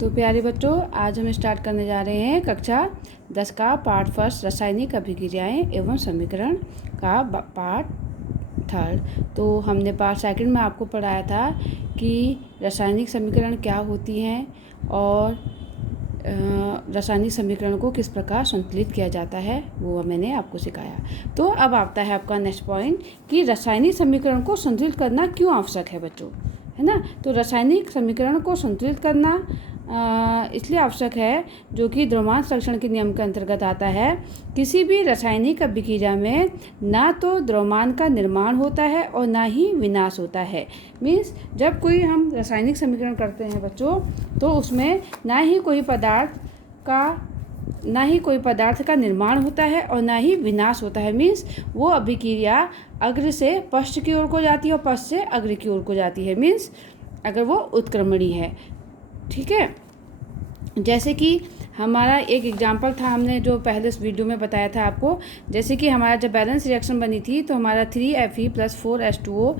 तो प्यारे बच्चों, आज हम स्टार्ट करने जा रहे हैं कक्षा 10 का पार्ट फर्स्ट रासायनिक अभिक्रियाएं एवं समीकरण का पार्ट थर्ड। तो हमने पार्ट सेकंड में आपको पढ़ाया था कि रासायनिक समीकरण क्या होती हैं और रासायनिक समीकरण को किस प्रकार संतुलित किया जाता है, वो मैंने आपको सिखाया। तो अब आता है आपका नेक्स्ट पॉइंट कि रासायनिक समीकरण को संतुलित करना क्यों आवश्यक है बच्चों, है ना। तो रासायनिक समीकरण को संतुलित करना इसलिए आवश्यक है जो कि द्रव्यमान संरक्षण के नियम के अंतर्गत आता है। किसी भी रासायनिक अभिक्रिया में ना तो द्रव्यमान का निर्माण होता है और ना ही विनाश होता है। मीन्स जब कोई हम रासायनिक समीकरण करते हैं बच्चों, तो उसमें ना ही कोई पदार्थ का निर्माण होता है और ना ही विनाश होता है। मीन्स वो अभिक्रिया अग्र से पश्च की ओर को जाती है और पश्च से अग्र की ओर को जाती है। मीन्स अगर वो उत्क्रमणी है, ठीक है। जैसे कि हमारा एक एग्जाम्पल था, हमने जो पहले इस वीडियो में बताया था आपको। जैसे कि हमारा जब बैलेंस रिएक्शन बनी थी तो हमारा 3Fe + 4H2O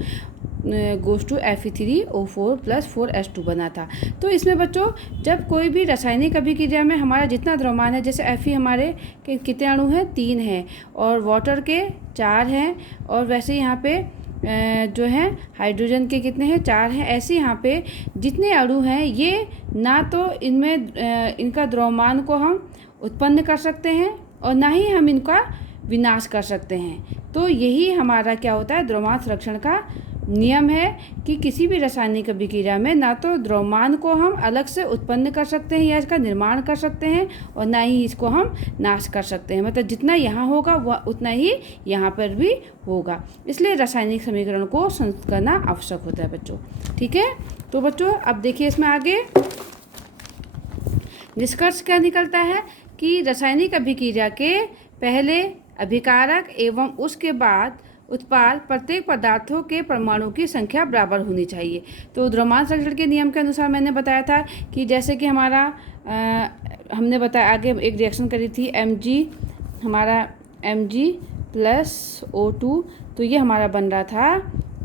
goes to Fe3O4 + 4H2 बना था। तो इसमें बच्चों जब कोई भी रासायनिक अभिक्रिया में हमारा जितना द्रव्यमान है, जैसे Fe हमारे के कितने अणु हैं, 3 हैं और वाटर के 4 हैं, और वैसे यहाँ पे जो हैं हाइड्रोजन के कितने हैं, 4 हैं। ऐसे यहाँ पे जितने अणु हैं ये ना तो इनमें इनका द्रव्यमान को हम उत्पन्न कर सकते हैं और ना ही हम इनका विनाश कर सकते हैं। तो यही हमारा क्या होता है, द्रव्यमान संरक्षण का नियम है कि किसी भी रासायनिक अभिक्रिया में ना तो द्रव्यमान को हम अलग से उत्पन्न कर सकते हैं या इसका निर्माण कर सकते हैं और ना ही इसको हम नाश कर सकते हैं। मतलब जितना यहाँ होगा वह उतना ही यहाँ पर भी होगा। इसलिए रासायनिक समीकरण को संतुलित करना आवश्यक होता है बच्चों, ठीक है। तो बच्चों अब देखिए इसमें आगे निष्कर्ष क्या निकलता है कि रासायनिक अभिक्रिया के पहले अभिकारक एवं उसके बाद उत्पाद प्रत्येक पदार्थों के परमाणु की संख्या बराबर होनी चाहिए। तो द्रव्यमान संरक्षण के नियम के अनुसार मैंने बताया था कि जैसे कि हमारा हमने बताया आगे एक रिएक्शन करी थी हमारा Mg + O2, तो ये हमारा बन रहा था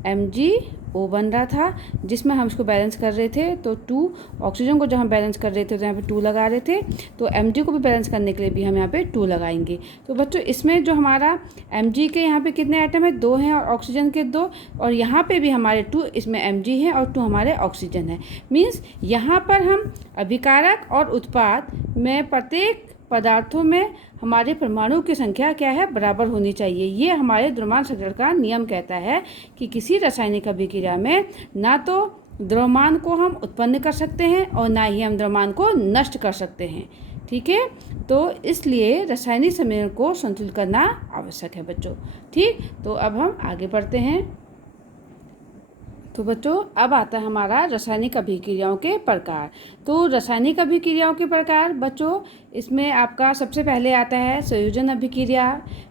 MgO बन रहा था, जिसमें हम इसको बैलेंस कर रहे थे। तो 2 ऑक्सीजन को जब हम बैलेंस कर रहे थे तो यहाँ पे 2 लगा रहे थे, तो Mg को भी बैलेंस करने के लिए भी हम यहाँ पे 2 लगाएंगे। तो बच्चों इसमें जो हमारा Mg के यहाँ पे कितने आइटम है, 2 हैं, और ऑक्सीजन के 2, और यहाँ पे भी हमारे 2, इसमें Mg है और 2 हमारे ऑक्सीजन है। मीन्स यहाँ पर हम अभिकारक और उत्पाद में प्रत्येक पदार्थों में हमारे परमाणु की संख्या क्या है, बराबर होनी चाहिए। ये हमारे द्रव्यमान संरक्षण का नियम कहता है कि किसी रासायनिक अभिक्रिया में ना तो द्रव्यमान को हम उत्पन्न कर सकते हैं और ना ही हम द्रव्यमान को नष्ट कर सकते हैं, ठीक है। तो इसलिए रासायनिक समीकरण को संतुलित करना आवश्यक है बच्चों, ठीक। तो अब हम आगे बढ़ते हैं। तो बच्चों अब आता है हमारा रासायनिक अभिक्रियाओं के प्रकार। तो रासायनिक अभिक्रियाओं के प्रकार बच्चों, इसमें आपका सबसे पहले आता है संयोजन अभिक्रिया,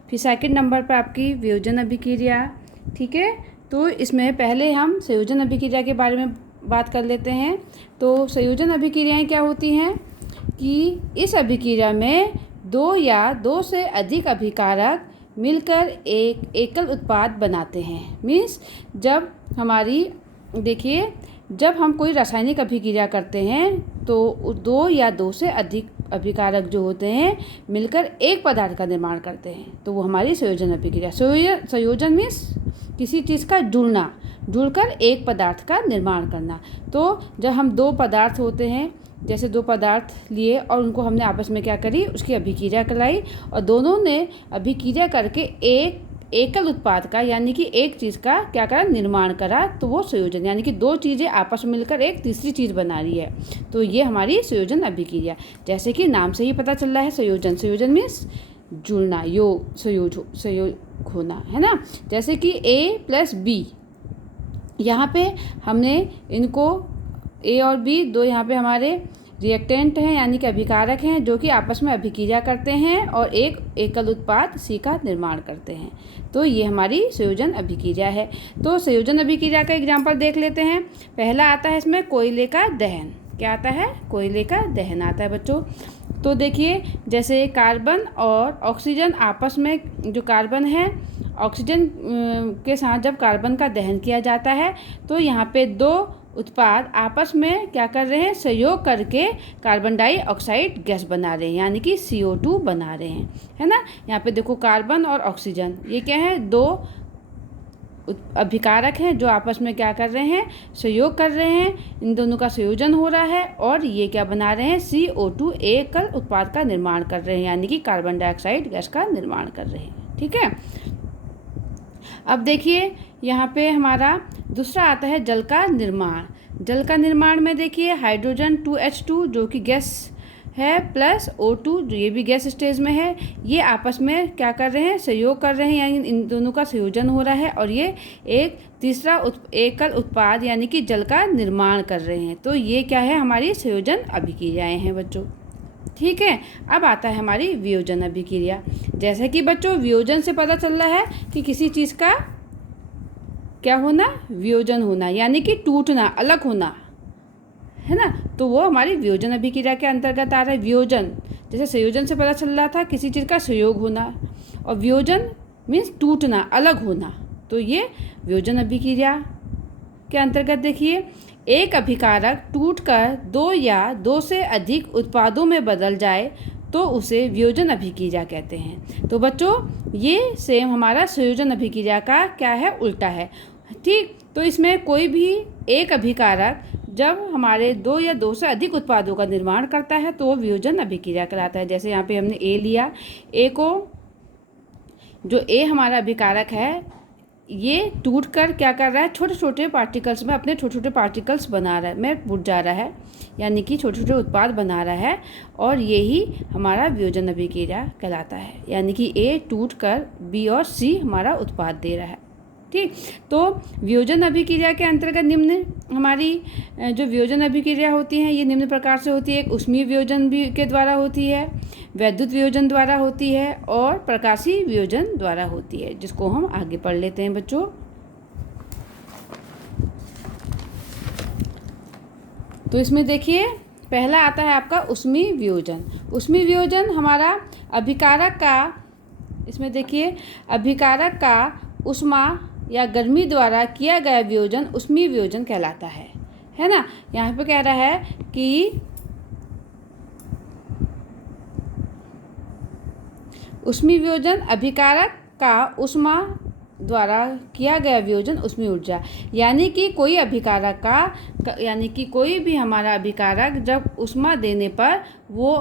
फिर सेकंड नंबर पर आपकी वियोजन अभिक्रिया, ठीक है। तो इसमें पहले हम संयोजन अभिक्रिया के बारे में बात कर लेते हैं। तो संयोजन अभिक्रियाएँ क्या होती हैं कि इस अभिक्रिया में 2 या 2 से अधिक अभिकारक मिलकर एक एकल उत्पाद बनाते हैं। मीन्स जब हमारी देखिए जब हम कोई रासायनिक अभिक्रिया करते हैं तो 2 या 2 से अधिक अभिकारक जो होते हैं मिलकर एक पदार्थ का निर्माण करते हैं, तो वो हमारी संयोजन अभिक्रिया। संयोजन मीन्स किसी चीज़ का जुड़कर एक पदार्थ का निर्माण करना। तो जब हम 2 पदार्थ होते हैं, जैसे 2 पदार्थ लिए और उनको हमने आपस में क्या करी, उसकी अभिक्रिया कराई और दोनों ने अभिक्रिया करके एक एकल उत्पाद का यानी कि एक चीज़ का क्या करा, निर्माण करा, तो वो संयोजन, यानी कि 2 चीज़ें आपस में मिलकर एक तीसरी चीज़ बना रही है, तो ये हमारी संयोजन अभिक्रिया। जैसे कि नाम से ही पता चल रहा है संयोजन मीन्स जुड़ना, संयोग होना, है ना। जैसे कि A + B, यहाँ पे हमने इनको A और B 2 यहाँ पे हमारे रिएक्टेंट हैं यानी कि अभिकारक हैं जो कि आपस में अभिक्रिया करते हैं और एक एकल उत्पाद C का निर्माण करते हैं। तो ये हमारी संयोजन अभिक्रिया है। तो संयोजन अभिक्रिया का एग्जाम्पल देख लेते हैं। पहला आता है इसमें कोयले का दहन। क्या आता है, कोयले का दहन आता है बच्चों। तो देखिए जैसे कार्बन और ऑक्सीजन आपस में, जो कार्बन है ऑक्सीजन के साथ जब कार्बन का दहन किया जाता है तो यहाँ पे 2 उत्पाद आपस में क्या कर रहे हैं, सहयोग करके कार्बन डाइऑक्साइड गैस बना रहे हैं, यानी कि CO2 बना रहे हैं, है ना। यहाँ पे देखो कार्बन और ऑक्सीजन ये क्या है, दो अभिकारक हैं जो आपस में क्या कर रहे हैं, सहयोग कर रहे हैं, इन दोनों का संयोजन हो रहा है और ये क्या बना रहे हैं, CO2 एकल उत्पाद का निर्माण कर रहे हैं, यानी कि कार्बन डाइऑक्साइड गैस का निर्माण कर रहे हैं। ठीक है, अब देखिए यहाँ पे हमारा दूसरा आता है जल का निर्माण। जल का निर्माण में देखिए हाइड्रोजन 2H2 जो कि गैस है प्लस O2 जो ये भी गैस स्टेज में है, ये आपस में क्या कर रहे हैं, सहयोग कर रहे हैं, यानी इन दोनों का संयोजन हो रहा है और ये एक तीसरा एकल उत्पाद यानी कि जल का निर्माण कर रहे हैं। तो ये क्या है, हमारी संयोजन अभिक्रियाएं हैं बच्चों। ठीक है, अब आता है हमारी वियोजन अभिक्रिया। जैसे कि बच्चों वियोजन से पता चल रहा है कि किसी चीज़ का क्या होना, वियोजन होना, यानी कि टूटना, अलग होना, है ना। तो वो हमारी वियोजन अभिक्रिया के अंतर्गत आ रहा है। वियोजन जैसे संयोजन से पता चल रहा था किसी चीज़ का संयोग होना, और वियोजन मीन्स टूटना, अलग होना, तो ये वियोजन अभिक्रिया के अंतर्गत देखिए एक अभिकारक टूटकर दो या दो से अधिक उत्पादों में बदल जाए तो उसे वियोजन अभिक्रिया कहते हैं। तो बच्चों ये सेम हमारा संयोजन अभिक्रिया का क्या है, उल्टा है। ठीक, तो इसमें कोई भी एक अभिकारक जब हमारे दो या दो से अधिक उत्पादों का निर्माण करता है तो वो वियोजन अभिक्रिया कहलाता है। जैसे यहाँ पे हमने ए लिया, ए को जो ए हमारा अभिकारक है ये टूट कर क्या कर रहा है, छोटे छोटे पार्टिकल्स में अपने छोटे छोटे पार्टिकल्स बना रहा है, में बुझ जा रहा है, यानी कि छोटे छोटे उत्पाद बना रहा है, और यही हमारा वियोजन अभिक्रिया कहलाता है। यानी कि ए टूट कर बी और सी हमारा उत्पाद दे रहा है। ठीक, तो वियोजन अभिक्रिया के अंतर्गत निम्न हमारी जो वियोजन अभिक्रिया होती हैं ये निम्न प्रकार से होती है। एक ऊष्मीय वियोजन भी के द्वारा होती है, वैद्युत वियोजन द्वारा होती है और प्रकाशीय वियोजन द्वारा होती है, जिसको हम आगे पढ़ लेते हैं बच्चों। तो इसमें देखिए पहला आता है आपका ऊष्मीय वियोजन। ऊष्मीय वियोजन हमारा अभिकारक का, इसमें देखिए अभिकारक का ऊष्मा या गर्मी द्वारा किया गया वियोजन ऊष्मीय वियोजन कहलाता है ना। यहाँ पे कह रहा है कि ऊष्मीय वियोजन अभिकारक का ऊष्मा द्वारा किया गया वियोजन ऊष्मीय ऊर्जा, यानी कि कोई अभिकारक का यानी कि कोई भी हमारा अभिकारक जब ऊष्मा देने पर वो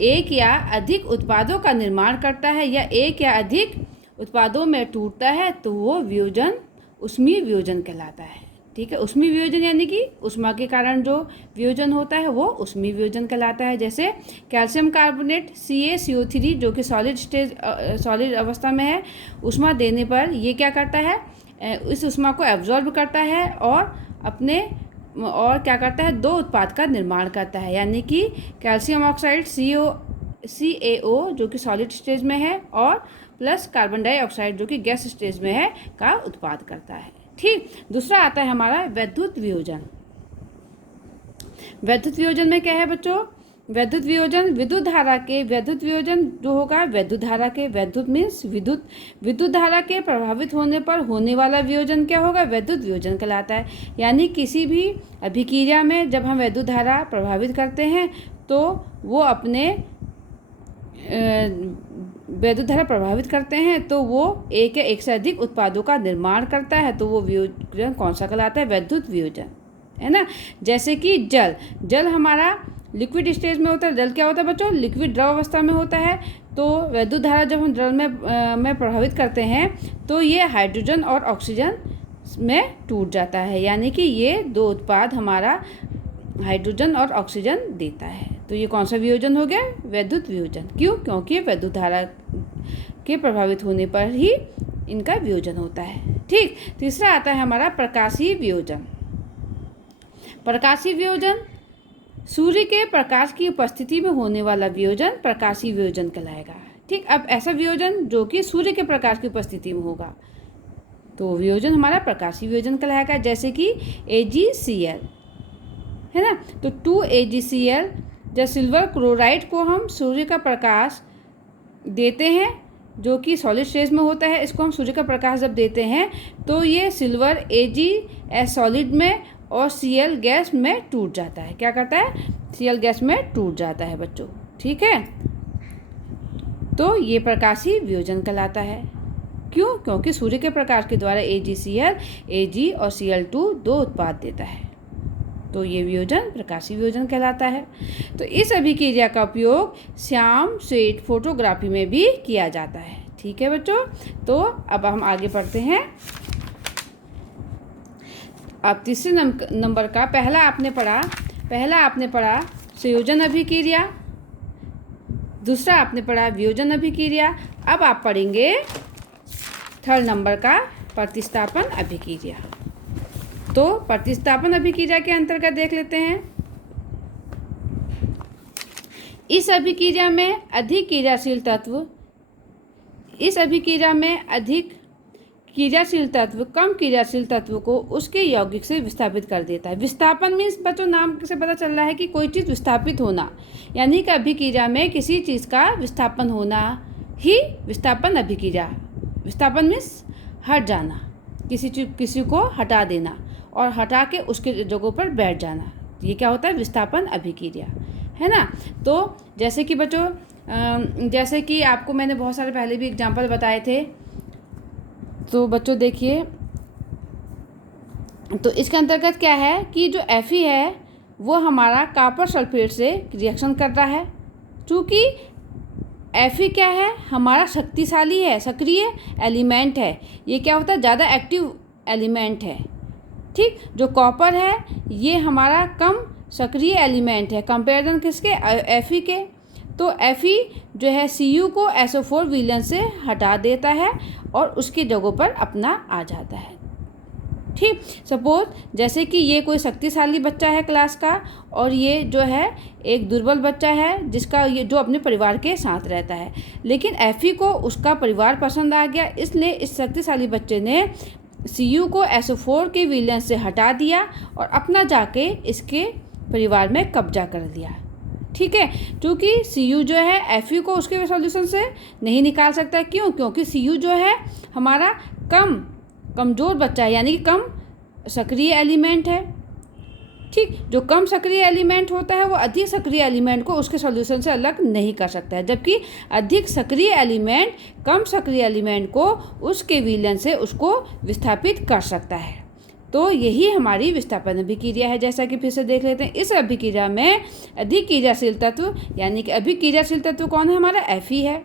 एक या अधिक उत्पादों का निर्माण करता है या एक या अधिक उत्पादों में टूटता है तो वो वियोजन ऊष्मीय वियोजन कहलाता है। ठीक है, ऊष्मीय वियोजन यानी कि ऊष्मा के कारण जो वियोजन होता है वो ऊष्मीय वियोजन कहलाता है। जैसे कैल्शियम कार्बोनेट CaCO3 जो कि सॉलिड अवस्था में है, ऊष्मा देने पर ये क्या करता है, इस ऊष्मा को एब्जॉर्ब करता है और क्या करता है, दो उत्पाद का निर्माण करता है, यानी कि कैल्शियम ऑक्साइड CaO जो कि सॉलिड स्टेज में है और प्लस कार्बन डाइऑक्साइड जो कि गैस स्टेज में है का उत्पाद करता है। ठीक, दूसरा आता है हमारा वैद्युत वियोजन। वैद्युत वियोजन में क्या है बच्चों, वैद्युत वियोजन विद्युत धारा के, वैद्युत वियोजन जो होगा विद्युत धारा के, वैद्युत मीन्स विद्युत धारा के प्रभावित होने पर होने वाला वियोजन क्या होगा, वैद्युत वियोजन कहलाता है। यानी किसी भी अभिक्रिया में जब हम वैद्युत धारा प्रभावित करते हैं तो वो अपने वैद्युत धारा प्रभावित करते हैं तो वो एक या एक से अधिक उत्पादों का निर्माण करता है, तो वो वियोजन कौन सा कहलाता है, वैद्युत वियोजन, है ना। जैसे कि जल हमारा लिक्विड स्टेज में होता है। जल क्या होता है बच्चों, लिक्विड द्रव अवस्था में होता है। तो वैद्युत धारा जब हम जल में प्रभावित करते हैं तो ये हाइड्रोजन और ऑक्सीजन में टूट जाता है, यानी कि ये दो उत्पाद हमारा हाइड्रोजन और ऑक्सीजन देता है। तो ये कौन सा वियोजन हो गया, वैद्युत वियोजन। क्यों, क्योंकि वैद्युत धारा के प्रभावित होने पर ही इनका वियोजन होता है। ठीक, तीसरा आता है हमारा प्रकाशीय वियोजन। प्रकाशीय वियोजन सूर्य के प्रकाश की उपस्थिति में होने वाला वियोजन प्रकाशीय वियोजन कहलाएगा। ठीक, अब ऐसा वियोजन जो कि सूर्य के प्रकाश की उपस्थिति में होगा तो वियोजन हमारा प्रकाशीय वियोजन कहलाएगा। जैसे कि AgCl है ना, तो 2AgCl जब सिल्वर क्लोराइड को हम सूर्य का प्रकाश देते हैं जो कि सॉलिड स्टेज में होता है, इसको हम सूर्य का प्रकाश जब देते हैं तो ये सिल्वर AgS सॉलिड में और Cl गैस में टूट जाता है। क्या करता है? Cl गैस में टूट जाता है बच्चों। ठीक है, तो ये प्रकाशीय वियोजन कहलाता है। क्यों? क्योंकि सूर्य के प्रकाश के द्वारा AgCl, Ag और Cl2 दो उत्पाद देता है, तो ये वियोजन प्रकाशीय वियोजन कहलाता है। तो इस अभिक्रिया का उपयोग श्याम स्वेट फोटोग्राफी में भी किया जाता है। ठीक है बच्चों, तो अब हम आगे बढ़ते हैं। अब तीसरे नंबर का पहला आपने पढ़ा संयोजन अभिक्रिया, दूसरा आपने पढ़ा वियोजन अभिक्रिया। अब आप पढ़ेंगे थर्ड नंबर का प्रतिस्थापन अभिक्रिया। तो प्रतिस्थापन अभिक्रिया के अंतर्गत देख लेते हैं। इस अभिक्रिया में अधिक क्रियाशील तत्व कम क्रियाशील तत्व को उसके यौगिक से विस्थापित कर देता है। विस्थापन मीन्स बच्चों नाम से पता चल रहा है कि कोई चीज़ विस्थापित होना, यानी कि अभिक्रिया में किसी चीज़ का विस्थापन होना ही विस्थापन अभिक्रिया। विस्थापन मीन्स हट जाना, किसी को हटा देना और हटा के उसके जगहों पर बैठ जाना, ये क्या होता है? विस्थापन अभिक्रिया, है ना। तो जैसे कि बच्चों जैसे कि आपको मैंने बहुत सारे पहले भी एग्जाम्पल बताए थे, तो बच्चों देखिए, तो इसके अंतर्गत क्या है कि जो Fe है वो हमारा कॉपर सल्फेट से रिएक्शन कर रहा है। चूँकि Fe क्या है? हमारा शक्तिशाली है, सक्रिय एलिमेंट है। ये क्या होता है? ज़्यादा एक्टिव एलिमेंट है। ठीक, जो कॉपर है ये हमारा कम सक्रिय एलिमेंट है, कंपेरिजन किसके? Fe के। तो Fe जो है Cu को SO4 विलयन से हटा देता है और उसकी जगहों पर अपना आ जाता है। ठीक, सपोज जैसे कि ये कोई शक्तिशाली बच्चा है क्लास का और ये जो है एक दुर्बल बच्चा है जिसका ये जो अपने परिवार के साथ रहता है, लेकिन Fe को उसका परिवार पसंद आ गया, इसलिए इस शक्तिशाली बच्चे ने Cu को SO4 के विलयन से हटा दिया और अपना जाके इसके परिवार में कब्जा कर दिया। ठीक है, क्योंकि Cu जो है Fe को उसके सॉल्यूशन से नहीं निकाल सकता। क्यों? क्योंकि Cu जो है हमारा कमज़ोर बच्चा है, यानी कि कम सक्रिय एलिमेंट है। ठीक, जो कम सक्रिय एलिमेंट होता है वो अधिक सक्रिय एलिमेंट को उसके सॉल्यूशन से अलग नहीं कर सकता है, जबकि अधिक सक्रिय एलिमेंट कम सक्रिय एलिमेंट को उसके विलयन से उसको विस्थापित कर सकता है। तो यही हमारी विस्थापन अभिक्रिया है। जैसा कि फिर से देख लेते हैं, इस अभिक्रिया में अधिक क्रियाशील तत्व, यानी कि अधिक क्रियाशील तत्व कौन है? हमारा Fe है।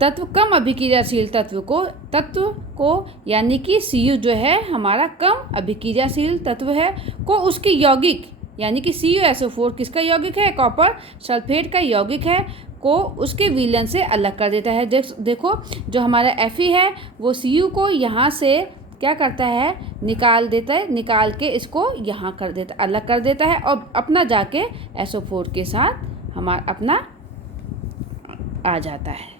तत्व कम अभिक्रियाशील तत्व को यानी कि Cu जो है हमारा कम अभिक्रियाशील तत्व है को उसकी यौगिक, यानी कि CuSO4 किसका यौगिक है? कॉपर सल्फेट का यौगिक है, को उसके विलयन से अलग कर देता है। देखो जो हमारा Fe है वो Cu को यहाँ से क्या करता है? निकाल देता है, निकाल के इसको यहाँ कर देता, अलग कर देता है और अपना जाके SO4 के साथ हमारा अपना आ जाता है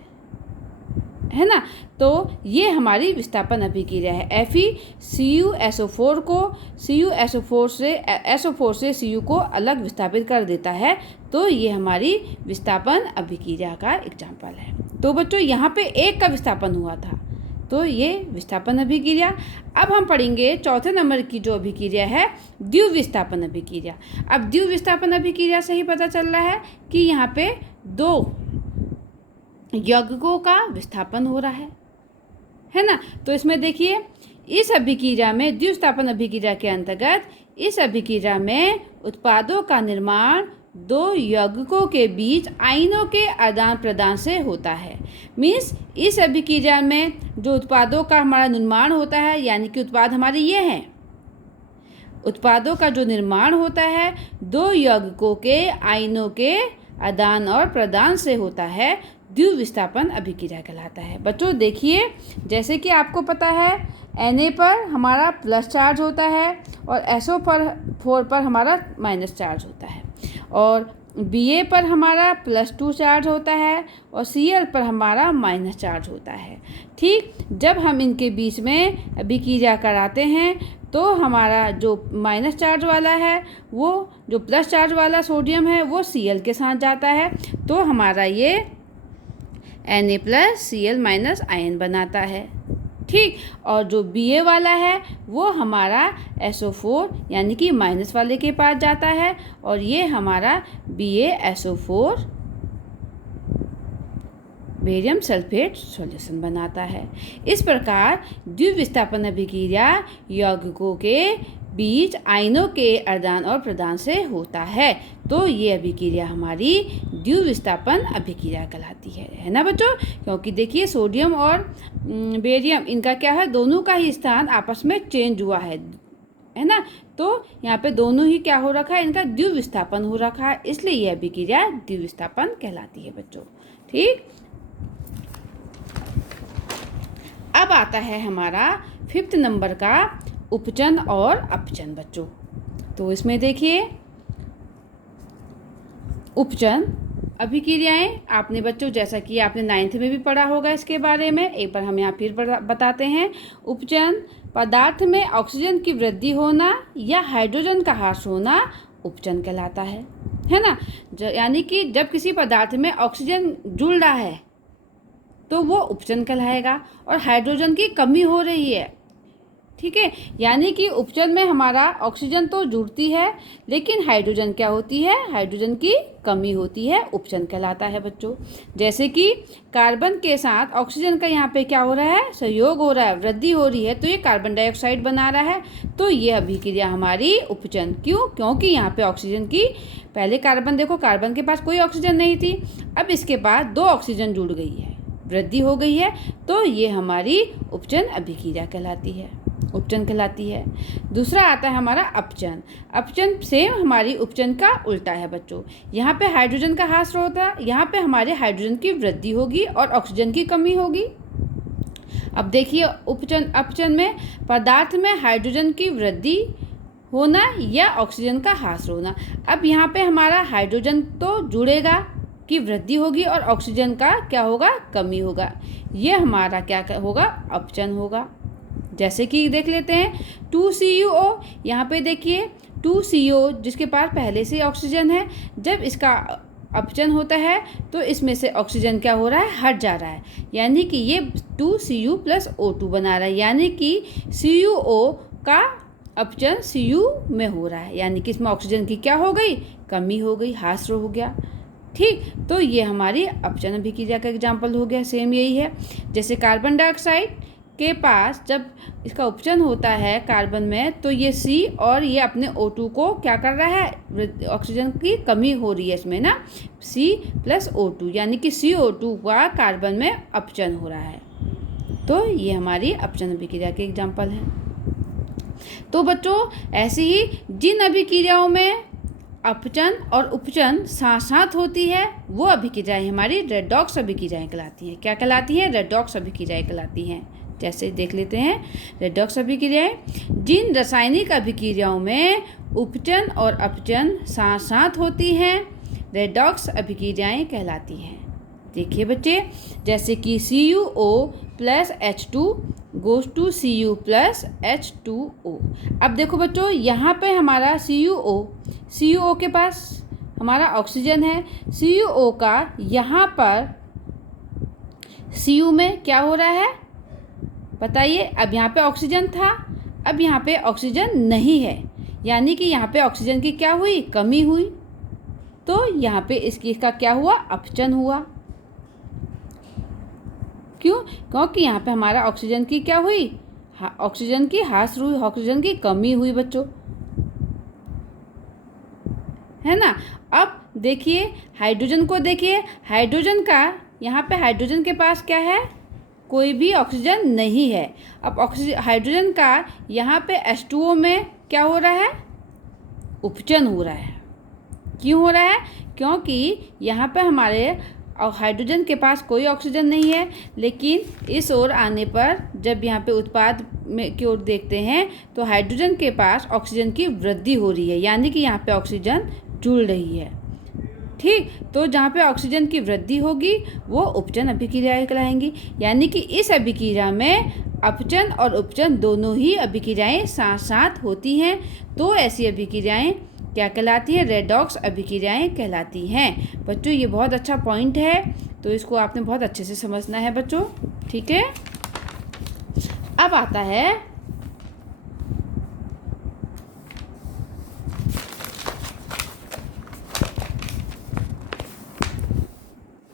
ना। तो ये हमारी विस्थापन अभिक्रिया है। Fe CuSO4 को SO4 से Cu को अलग विस्थापित कर देता है। तो ये हमारी विस्थापन अभिक्रिया का एग्जाम्पल है। तो बच्चों यहाँ पे एक का विस्थापन हुआ था, तो ये विस्थापन अभिक्रिया। अब हम पढ़ेंगे चौथे नंबर की जो अभिक्रिया है, द्विविस्थापन अभिक्रिया। अब द्विविस्थापन अभिक्रिया से ही पता चल रहा है कि यहाँ पे दो यौगिकों का विस्थापन हो रहा है ना। तो इसमें देखिए, इस अभिक्रिया में द्विविस्थापन अभिक्रिया के अंतर्गत इस अभिक्रिया में उत्पादों का निर्माण दो यौगिकों के बीच आयनों के आदान प्रदान से होता है। मीन्स इस अभिक्रिया में जो उत्पादों का हमारा निर्माण होता है, यानी कि उत्पाद हमारे ये हैं, उत्पादों का जो निर्माण होता है दो यौगिकों के आयनों के आदान और प्रदान से होता है, द्विविस्थापन अभिक्रिया कहलाता है। बच्चों देखिए, जैसे कि आपको पता है Na पर हमारा प्लस चार्ज होता है और SO4 पर हमारा माइनस चार्ज होता है, और Ba पर हमारा +2 चार्ज होता है और Cl पर हमारा माइनस चार्ज होता है। ठीक, जब हम इनके बीच में अभिक्रिया कराते हैं तो हमारा जो माइनस चार्ज वाला है, वो जो प्लस चार्ज वाला सोडियम है वो Cl के साथ जाता है, तो हमारा ये Na+Cl- बनाता है। ठीक, और जो Ba वाला है वो हमारा SO4 यानी कि माइनस वाले के पास जाता है और ये हमारा BaSO4 बेरियम सल्फेट सॉल्यूशन बनाता है। इस प्रकार द्विविस्थापन अभिक्रिया यौगिकों के बीच आयनों के आदान और प्रदान से होता है। तो ये अभिक्रिया हमारी द्विविस्थापन अभिक्रिया कहलाती है ना बच्चों। क्योंकि देखिए सोडियम और बेरियम इनका क्या है, दोनों का ही स्थान आपस में चेंज हुआ है ना। तो यहाँ पे दोनों ही क्या हो रखा है, इनका द्विविस्थापन हो रखा है, इसलिए यह अभिक्रिया द्विविस्थापन कहलाती है बच्चों। ठीक, अब आता है हमारा 5th नंबर का उपचन और अपचन बच्चों। तो इसमें देखिए उपचन अभिक्रियाएं आपने बच्चों, जैसा कि आपने 9th में भी पढ़ा होगा इसके बारे में, एक बार हम यहाँ फिर बताते हैं। उपचन पदार्थ में ऑक्सीजन की वृद्धि होना या हाइड्रोजन का ह्रास होना उपचन कहलाता है ना। यानी कि जब किसी पदार्थ में ऑक्सीजन जुड़ रहा है तो वो उपचन कहलाएगा, और हाइड्रोजन की कमी हो रही है। ठीक है, यानी कि उपचन में हमारा ऑक्सीजन तो जुड़ती है लेकिन हाइड्रोजन क्या होती है, हाइड्रोजन की कमी होती है, उपचन कहलाता है बच्चों। जैसे कि कार्बन के साथ ऑक्सीजन का यहाँ पे क्या हो रहा है, सहयोग हो रहा है, वृद्धि हो रही है, तो ये कार्बन डाइऑक्साइड बना रहा है, तो ये अभिक्रिया हमारी उपचन। क्यों? क्योंकि यहाँ पे ऑक्सीजन की, पहले कार्बन देखो, कार्बन के पास कोई ऑक्सीजन नहीं थी, अब इसके बाद 2 ऑक्सीजन जुड़ गई है, वृद्धि हो गई है, तो ये हमारी उपचन अभिक्रिया कहलाती है, उपचन कहलाती है। दूसरा आता है हमारा अपचन। अपचन सेम हमारी उपचन का उल्टा है बच्चों। यहाँ पे हाइड्रोजन का ह्रास होता है, यहाँ पे हमारे हाइड्रोजन की वृद्धि होगी और ऑक्सीजन की कमी होगी। अब देखिए उपचन अपचन में पदार्थ में हाइड्रोजन की वृद्धि होना या ऑक्सीजन का ह्रास होना। अब यहाँ पे हमारा हाइड्रोजन तो जुड़ेगा की वृद्धि होगी और ऑक्सीजन का क्या होगा, कमी होगा। ये हमारा क्या होगा, अपचन होगा। जैसे कि देख लेते हैं 2CuO, यहाँ पे देखिए 2CO जिसके पास पहले से ऑक्सीजन है, जब इसका अपचन होता है तो इसमें से ऑक्सीजन क्या हो रहा है, हट जा रहा है, यानी कि ये 2Cu+O2 बना रहा है, यानी कि CuO का अपचन Cu में हो रहा है, यानी कि इसमें ऑक्सीजन की क्या हो गई, कमी हो गई, ह्रास हो गया। ठीक, तो ये हमारी अपचन अभिक्रिया का एग्जाम्पल हो गया। सेम यही है, जैसे कार्बन डाइऑक्साइड के पास जब इसका उपचन होता है कार्बन में, तो ये C और ये अपने O2 को क्या कर रहा है, ऑक्सीजन की कमी हो रही है इसमें ना, C+O2, यानी कि CO2 का कार्बन में अपचन हो रहा है। तो ये हमारी अपचन अभिक्रिया के एग्जाम्पल हैं। तो बच्चों ऐसे ही जिन अभिक्रियाओं में अपचन और उपचन साथ साथ होती है वो अभिक्रियाएं हमारी रेडॉक्स अभिक्रियाएं कहलाती हैं। क्या कहलाती हैं, रेडॉक्स अभिक्रियाएं कहलाती हैं। जैसे देख लेते हैं रेडॉक्स अभिक्रियाएं, जिन रासायनिक अभिक्रियाओं में उपचन और अपचन साथ साथ होती हैं रेडॉक्स अभिक्रियाएं कहलाती हैं। देखिए बच्चे, जैसे कि CuO+H2 goes to Cu+H2O। अब देखो बच्चों, यहाँ पे हमारा CuO के पास हमारा ऑक्सीजन है, CuO का यहाँ पर Cu में क्या हो रहा है बताइए। अब यहाँ पे ऑक्सीजन था, अब यहाँ पे ऑक्सीजन नहीं है, यानी कि यहाँ पे ऑक्सीजन की क्या हुई, कमी हुई, तो यहाँ पे इसका क्या हुआ, अपचन हुआ। क्यों? क्योंकि यहाँ पे हमारा ऑक्सीजन की क्या हुई, ऑक्सीजन की ह्रास हुई, ऑक्सीजन की कमी हुई बच्चों, है ना। अब देखिए हाइड्रोजन को, देखिए हाइड्रोजन का यहाँ पे हाइड्रोजन के पास क्या है, कोई भी ऑक्सीजन नहीं है। अब हाइड्रोजन का यहाँ पे H2O में क्या हो रहा है, उपचन हो रहा है। क्यों हो रहा है? क्योंकि यहाँ पे हमारे हाइड्रोजन के पास कोई ऑक्सीजन नहीं है, लेकिन इस ओर आने पर जब यहाँ पे उत्पाद में की ओर देखते हैं तो हाइड्रोजन के पास ऑक्सीजन की वृद्धि हो रही है, यानी कि यहाँ पे ऑक्सीजन जुड़ रही है। ठीक, तो जहाँ पे ऑक्सीजन की वृद्धि होगी वो उपचन अभिक्रियाएं कहलाएंगी, यानी कि इस अभिक्रिया में अपचन और उपचन दोनों ही अभिक्रियाएं साथ साथ होती हैं। तो ऐसी अभिक्रियाएं क्या कहलाती हैं, रेडॉक्स अभिक्रियाएं कहलाती हैं। बच्चों ये बहुत अच्छा पॉइंट है, तो इसको आपने बहुत अच्छे से समझना है बच्चों, ठीक है। अब आता है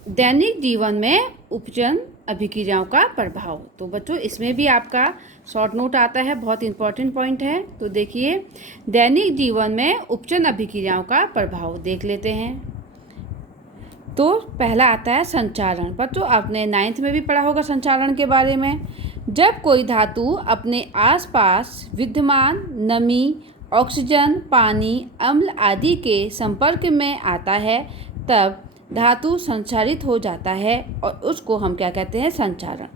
दैनिक जीवन में उपजन अभिक्रियाओं का प्रभाव। तो बच्चों इसमें भी आपका शॉर्ट नोट आता है, बहुत इंपॉर्टेंट पॉइंट है। तो देखिए, दैनिक जीवन में उपजन अभिक्रियाओं का प्रभाव देख लेते हैं। तो पहला आता है संचारण। बच्चों आपने 9th में भी पढ़ा होगा संचारण के बारे में। जब कोई धातु अपने आसपास विद्यमान नमी, ऑक्सीजन, पानी, अम्ल आदि के संपर्क में आता है तब धातु संचारित हो जाता है और उसको हम क्या कहते हैं, संचारण,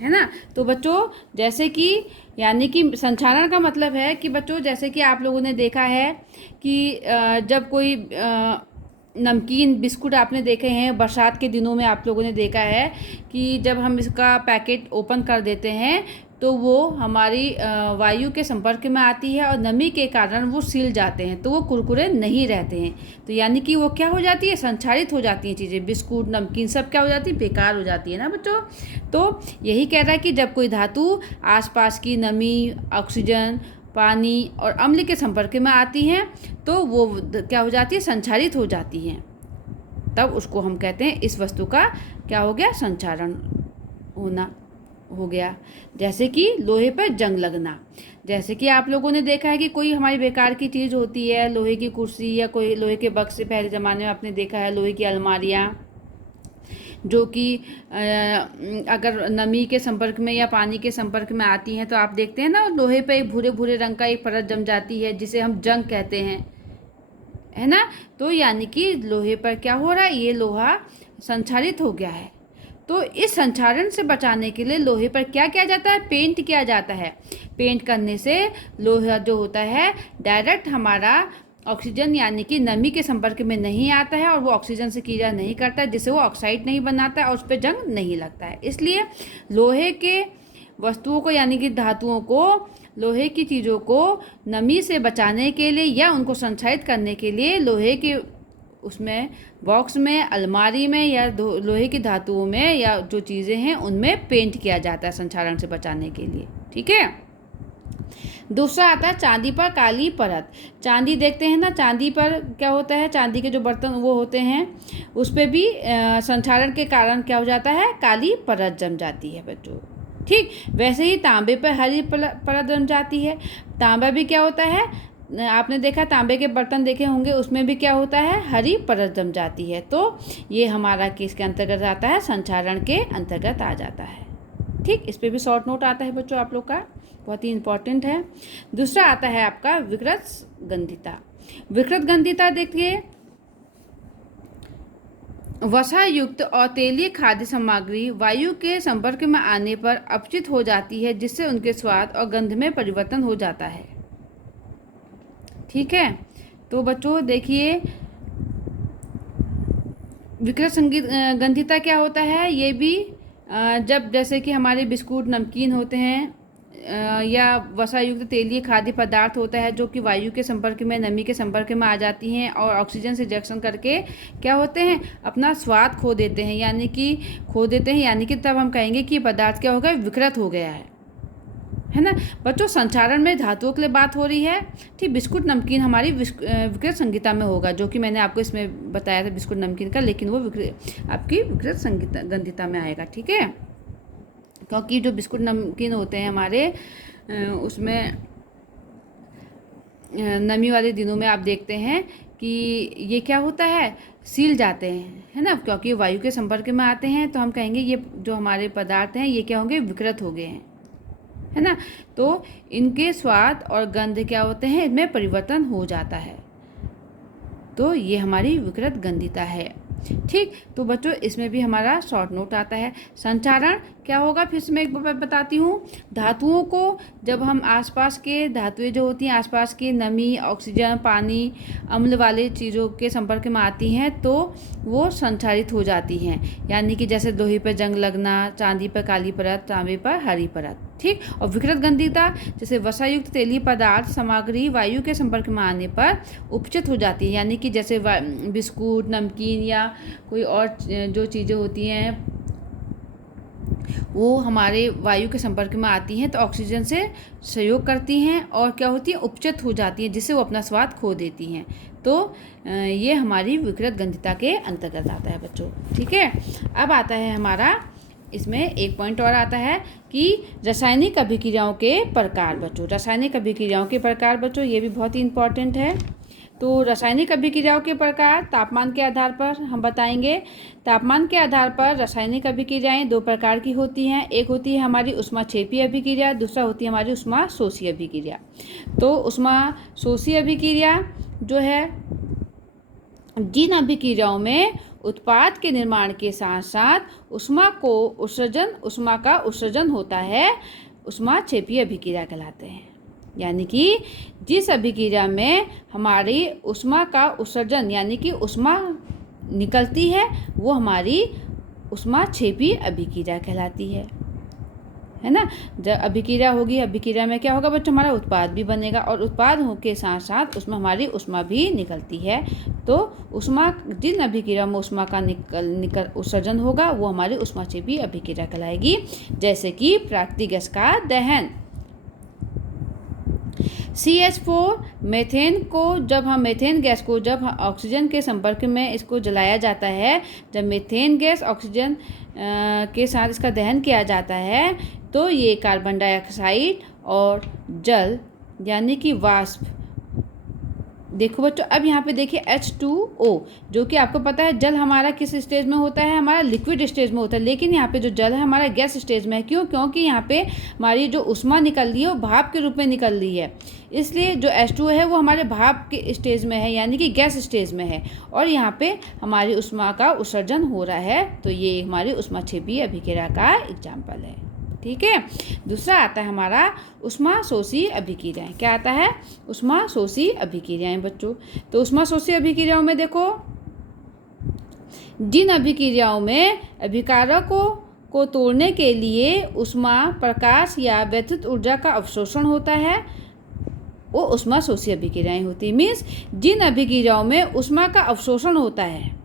है ना। तो बच्चों जैसे कि यानी कि संचारण का मतलब है कि बच्चों जैसे कि आप लोगों ने देखा है कि जब कोई नमकीन बिस्कुट आपने देखे हैं, बरसात के दिनों में आप लोगों ने देखा है कि जब हम इसका पैकेट ओपन कर देते हैं तो वो हमारी वायु के संपर्क में आती है और नमी के कारण वो सिल जाते हैं, तो वो कुरकुरे नहीं रहते हैं। तो यानी कि वो क्या हो जाती है, संचारित हो जाती हैं चीज़ें, बिस्कुट, नमकीन सब क्या हो जाती है, बेकार हो जाती है ना बच्चों। तो यही कह रहा है कि जब कोई धातु आसपास की नमी, ऑक्सीजन, पानी और अम्ल के संपर्क में आती हैं तो वो क्या हो जाती है, संचारित हो जाती हैं, तब उसको हम कहते हैं इस वस्तु का क्या हो गया, संचारण होना हो गया। जैसे कि लोहे पर जंग लगना। जैसे कि आप लोगों ने देखा है कि कोई हमारी बेकार की चीज़ होती है, लोहे की कुर्सी या कोई लोहे के बक्से, पहले ज़माने में आपने देखा है लोहे की अलमारियाँ, जो कि अगर नमी के संपर्क में या पानी के संपर्क में आती हैं तो आप देखते हैं ना, लोहे पे एक भूरे भूरे रंग का एक परत जम जाती है जिसे हम जंग कहते हैं, है ना। तो यानी कि लोहे पर क्या हो रहा है, ये लोहा संचारित हो गया है। तो इस संचारण से बचाने के लिए लोहे पर क्या किया जाता है, पेंट किया जाता है। पेंट करने से लोहा जो होता है डायरेक्ट हमारा ऑक्सीजन यानी कि नमी के संपर्क में नहीं आता है और वो ऑक्सीजन से क्रिया नहीं करता है, जिससे वो ऑक्साइड नहीं बनाता है और उस पर जंग नहीं लगता है। इसलिए लोहे के वस्तुओं को यानी कि धातुओं को, लोहे की चीज़ों को नमी से बचाने के लिए या उनको संचारित करने के लिए लोहे के उसमें बॉक्स में, अलमारी में या लोहे की धातुओं में या जो चीज़ें हैं उनमें पेंट किया जाता है संचारण से बचाने के लिए, ठीक है। दूसरा आता है चांदी पर काली परत। चांदी देखते हैं ना, चांदी पर क्या होता है, चांदी के जो बर्तन वो होते हैं उस पर भी संचारण के कारण क्या हो जाता है, काली परत जम जाती है बच्चों, ठीक। वैसे ही तांबे पर हरी परत जम जाती है। तांबा भी क्या होता है, आपने देखा तांबे के बर्तन देखे होंगे, उसमें भी क्या होता है, हरी परत जम जाती है। तो ये हमारा किसके अंतर्गत आता है, संचारण के अंतर्गत आ जाता है, ठीक। इस पर भी शॉर्ट नोट आता है बच्चों आप लोग का, बहुत ही इंपॉर्टेंट है। दूसरा आता है आपका विकृत गंधिता। विकृत गंधिता देखिए, वसा युक्त और तेलीय खाद्य सामग्री वायु के संपर्क में आने पर अपचित हो जाती है, जिससे उनके स्वाद और गंध में परिवर्तन हो जाता है, ठीक है। तो बच्चों देखिए, विकृत गंधिता क्या होता है, ये भी जब जैसे कि हमारे बिस्कुट, नमकीन होते हैं या वसायुक्त तेलीय खाद्य पदार्थ होता है जो कि वायु के संपर्क में, नमी के संपर्क में आ जाती हैं और ऑक्सीजन से रिएक्शन करके क्या होते हैं, अपना स्वाद खो देते हैं, यानी कि तब हम कहेंगे कि पदार्थ क्या हो गया, विकृत हो गया है ना। बच्चों संचारण में धातुओं के लिए बात हो रही है, ठीक। बिस्कुट, नमकीन हमारी विकृत संहिता में होगा, जो कि मैंने आपको इसमें बताया था बिस्कुट, नमकीन का, लेकिन वो आपकी विकृत गंधिता में आएगा, ठीक है। क्योंकि जो बिस्कुट, नमकीन होते हैं हमारे उसमें नमी वाले दिनों में आप देखते हैं कि ये क्या होता है, सील जाते हैं, है ना, क्योंकि वायु के संपर्क में आते हैं। तो हम कहेंगे ये जो हमारे पदार्थ हैं ये क्या होंगे, विकृत हो गए हैं, है ना। तो इनके स्वाद और गंध क्या होते हैं, इनमें परिवर्तन हो जाता है। तो ये हमारी विकृत गंधिता है, ठीक। तो बच्चों इसमें भी हमारा शॉर्ट नोट आता है। संचारण क्या होगा, फिर से मैं एक बार बताती हूँ। धातुओं को जब हम आसपास के धातुएं जो होती हैं आसपास की नमी, ऑक्सीजन, पानी, अम्ल वाले चीज़ों के संपर्क में आती हैं तो वो संक्षारित हो जाती हैं, यानी कि जैसे लोहे पर जंग लगना, चांदी पर काली परत, तांबे पर हरी परत। ठीक। और विकृत गंधिता जैसे वसायुक्त तेलीय पदार्थ सामग्री वायु के संपर्क में आने पर उपचित हो जाती है, यानी कि जैसे बिस्कुट, नमकीन या कोई और जो चीज़ें होती हैं वो हमारे वायु के संपर्क में आती हैं तो ऑक्सीजन से सहयोग करती हैं और क्या होती है, उपचित हो जाती हैं, जिससे वो अपना स्वाद खो देती हैं। तो ये हमारी विकृत गंधिता के अंतर्गत आता है बच्चों। ठीक है। अब आता है हमारा, इसमें एक पॉइंट और आता है कि रासायनिक अभिक्रियाओं के प्रकार बच्चों। रासायनिक अभिक्रियाओं के प्रकार बच्चों, ये भी बहुत ही इम्पॉर्टेंट है। तो रासायनिक अभिक्रियाओं के प्रकार तापमान के आधार पर हम बताएंगे। तापमान के आधार पर रासायनिक अभिक्रियाएं दो प्रकार की होती हैं। एक होती है हमारी ऊष्माक्षेपी अभिक्रिया, दूसरा होती है हमारी ऊष्माशोषी अभिक्रिया। तो ऊष्माशोषी अभिक्रिया जो है, जिन अभिक्रियाओं में उत्पाद के निर्माण के साथ साथ ऊष्मा का उत्सर्जन होता है, ऊष्माक्षेपी अभिक्रिया कहलाते हैं। यानी कि जिस अभिक्रिया में हमारी ऊष्मा का उत्सर्जन यानी कि ऊष्मा निकलती है वो हमारी ऊष्माक्षेपी अभिक्रिया कहलाती है ना। जब अभिक्रिया होगी, अभिक्रिया में क्या होगा बच्चों, हमारा उत्पाद भी बनेगा और उत्पाद के साथ साथ उसमें हमारी ऊष्मा भी निकलती है। तो ऊष्मा, जिन अभिक्रिया में ऊष्मा का उत्सर्जन होगा वो हमारी ऊष्माक्षेपी अभिक्रिया कहलाएगी। जैसे कि प्राकृतिक गैस का दहन, CH4 मेथेन को, जब हम मेथेन गैस को जब ऑक्सीजन के संपर्क में इसको जलाया जाता है, जब मेथेन गैस ऑक्सीजन के साथ इसका दहन किया जाता है तो ये कार्बन डाइऑक्साइड और जल यानी कि वाष्प, देखो बच्चों अब यहाँ पे देखिए H2O, जो कि आपको पता है जल हमारा किस स्टेज में होता है, हमारा लिक्विड स्टेज में होता है, लेकिन यहाँ पे जो जल है हमारा गैस स्टेज में है। क्यों? क्योंकि यहाँ पे हमारी जो ऊष्मा निकल रही है वो भाप के रूप में निकल रही है, इसलिए जो H2O है वो हमारे भाप के स्टेज में है यानी कि गैस स्टेज में है, और यहाँ पे हमारी ऊष्मा का उत्सर्जन हो रहा है। तो ये हमारी ऊष्माक्षेपी अभिक्रिया का एग्जाम्पल है। ठीक है। दूसरा आता है हमारा ऊष्माशोषी अभिक्रियाएं। क्या आता है? ऊष्माशोषी अभिक्रियाएं बच्चों। तो ऊष्माशोषी अभिक्रियाओं में देखो, जिन अभिक्रियाओं में अभिकारकों को तोड़ने के लिए ऊष्मा, प्रकाश या वैद्युत ऊर्जा का अवशोषण होता है वो ऊष्माशोषी अभिक्रियाएं होती है। मीन्स जिन अभिक्रियाओं में ऊष्मा का अवशोषण होता है,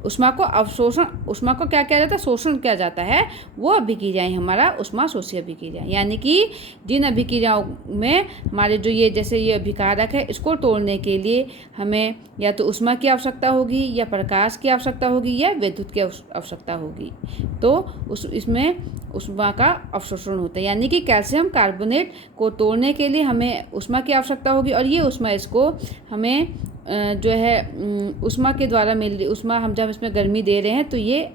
ऊष्मा को क्या किया जाता है, शोषण किया जाता है, वो अभिक्रियाएं हमारा ऊष्माशोषी अभिक्रिया। यानी कि जिन अभिक्रियाओं में हमारे जो ये जैसे ये अभिकारक है इसको तोड़ने के लिए हमें या तो ऊष्मा की आवश्यकता होगी या प्रकाश की आवश्यकता होगी या विद्युत की आवश्यकता होगी, तो इसमें ऊष्मा का अवशोषण होता है। यानी कि कैल्शियम कार्बोनेट को तोड़ने के लिए हमें ऊष्मा की आवश्यकता होगी और ये ऊष्मा इसको हमें जो है ऊष्मा के द्वारा मिल रही ऊष्मा, हम जब इसमें गर्मी दे रहे हैं तो ये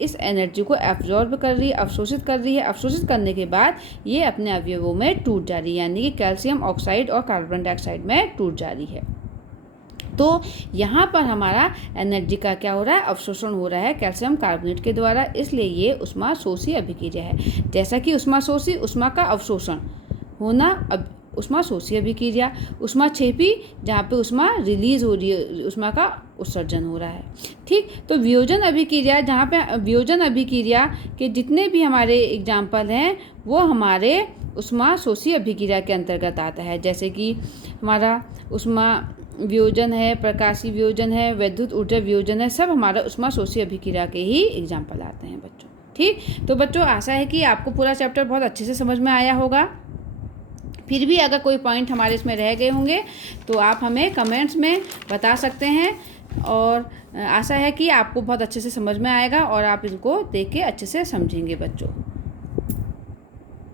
इस एनर्जी को एब्जॉर्ब कर रही है, अवशोषित कर रही है। अवशोषित करने के बाद ये अपने अवयवों में टूट जा रही है, यानी कि कैल्शियम ऑक्साइड और कार्बन डाइऑक्साइड में टूट जा रही है। तो यहाँ पर हमारा एनर्जी का क्या हो रहा है, अवशोषण हो रहा है कैल्शियम कार्बोनेट के द्वारा, इसलिए ये ऊष्माशोषी अभिक्रिया है। जैसा कि ऊष्माशोषी ऊष्मा का अवशोषण होना ऊष्माशोषी अभिक्रिया, ऊष्माक्षेपी जहाँ पे ऊष्मा रिलीज हो रही है, ऊष्मा का उत्सर्जन हो रहा है। ठीक। तो वियोजन अभिक्रिया, जहाँ पे वियोजन अभिक्रिया के जितने भी हमारे एग्जाम्पल हैं वो हमारे ऊष्माशोषी अभिक्रिया के अंतर्गत आता है। जैसे कि हमारा ऊष्मा वियोजन है, प्रकाशीय वियोजन है, वैद्युत ऊर्जा वियोजन है, सब हमारा ऊष्माशोषी अभिक्रिया के ही एग्जाम्पल आते हैं बच्चों। ठीक। तो बच्चों आशा है कि आपको पूरा चैप्टर बहुत अच्छे से समझ में आया होगा। फिर भी अगर कोई पॉइंट हमारे इसमें रह गए होंगे तो आप हमें कमेंट्स में बता सकते हैं, और आशा है कि आपको बहुत अच्छे से समझ में आएगा और आप इनको देख के अच्छे से समझेंगे बच्चों।